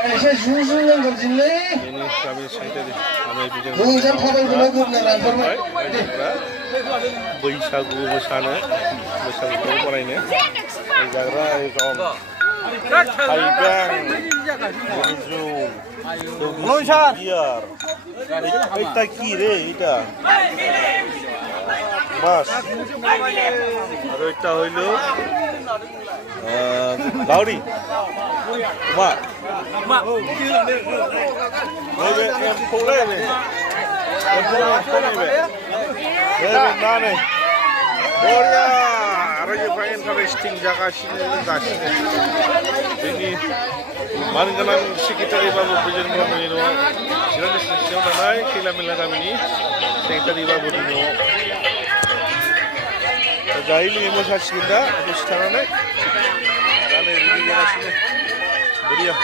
एसे जुजुजों गोरजिलै ini kami santai kami bikin मोजां थाबायबोना गुरना लांफोरबाय बैसागु मोसानो बैसागुखौ बरायनो जाग्रा एकदम थाइबें जौ बियार এটা কি রে এটা বাস আর এটা হইল লাউরি মা Nebe empolene. Nane. Boria. Raja pengen interesting jagasini gasini. Ini Maringanan sekitar Babu Bijan Mino. Silang silang naik kila kami ini sekitar Babu Dino. Jahil ini musa kita harus tangan Kali ini jagasini. Boria.